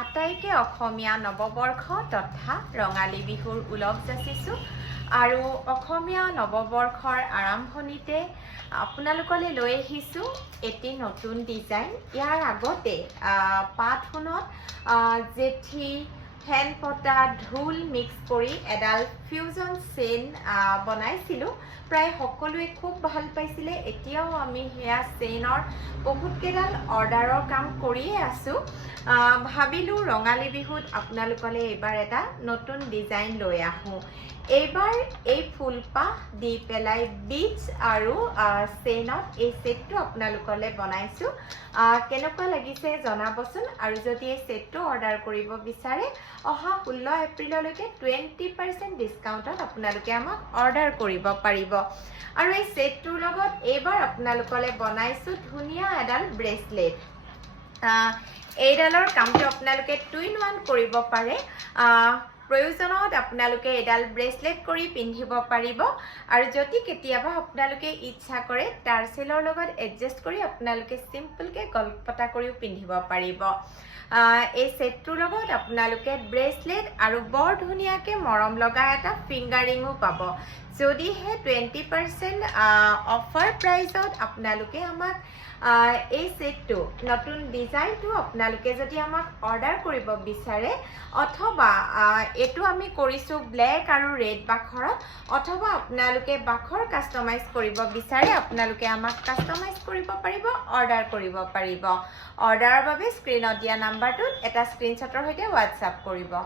আটাইকে অসমীয়া নৱবৰ্ষ তথা ৰঙালী বিহুৰ উলগ যাচিছোঁ আৰু অসমীয়া নৱবৰ্ষৰ আৰম্ভণিতে আপোনালোকলৈ লৈ আহিছোঁ এটি নতুন ডিজাইন। ইয়াৰ আগতে পাতহুনত জেঠি হেণ্ড পতা ঢোল মিক্স কৰি এডাল ফিউজন চেইন বনাইছিলোঁ। প্ৰায় সকলোৱে খুব ভাল পাইছিলে। এতিয়াও আমি সেয়া চেইনৰ বহুত কেইডাল অৰ্ডাৰৰ কাম কৰিয়ে আছোঁ। ভাবিলোঁ ৰঙালী বিহুত আপোনালোকলৈ এইবাৰ এটা নতুন ডিজাইন লৈ আহোঁ। এইবাৰ এই ফুলপাহ দি পেলাই বিটছ আৰু চেইনত এই ছেটটো আপোনালোকলৈ বনাইছোঁ। কেনেকুৱা লাগিছে জনাবচোন। আৰু যদি এই ছেটটো অৰ্ডাৰ কৰিব বিচাৰে অহা 16 এপ্ৰিললৈকে 20% ডিছকাউণ্টত আপোনালোকে আমাক অৰ্ডাৰ কৰিব পাৰিব। আৰু এই ছেটটোৰ লগত এইবাৰ আপোনালোকলৈ বনাইছোঁ ধুনীয়া এডাল ব্ৰেচলেট। এইডালৰ কামটো আপোনালোকে 2-in-1 কৰিব পাৰে। প্ৰয়োজনত আপোনালোকে এডাল ব্ৰেচলেট কৰি পিন্ধিব পাৰিব আৰু যদি কেতিয়াবা আপোনালোকে ইচ্ছা কৰে টাৰ্চেলৰ লগত এডজাষ্ট কৰি আপোনালোকে চিম্পলকৈ গলপতা কৰিও পিন্ধিব পাৰিব। এই ছেটটোৰ লগত আপোনালোকে ব্ৰেচলেট আৰু বৰ ধুনীয়াকৈ মৰম লগা এটা ফিংগাৰিঙো পাব। যদিহে 20% অফাৰ প্ৰাইজত আপোনালোকে আমাক এই ছেটটো নতুন ডিজাইনটো আপোনালোকে যদি আমাক অৰ্ডাৰ কৰিব বিচাৰে অথবা এইটো আমি কৰিছোঁ ব্লেক আৰু ৰেড বাখৰত, অথবা আপোনালোকে বাখৰ কাষ্টমাইজ কৰিব বিচাৰে আপোনালোকে আমাক কাষ্টমাইজ কৰিব পাৰিব, অৰ্ডাৰ কৰিব পাৰিব। অৰ্ডাৰৰ বাবে স্ক্ৰীনত দিয়া নাম্বাৰটোত এটা স্ক্ৰীনশ্বটৰ সৈতে হোৱাটছআপ কৰিব।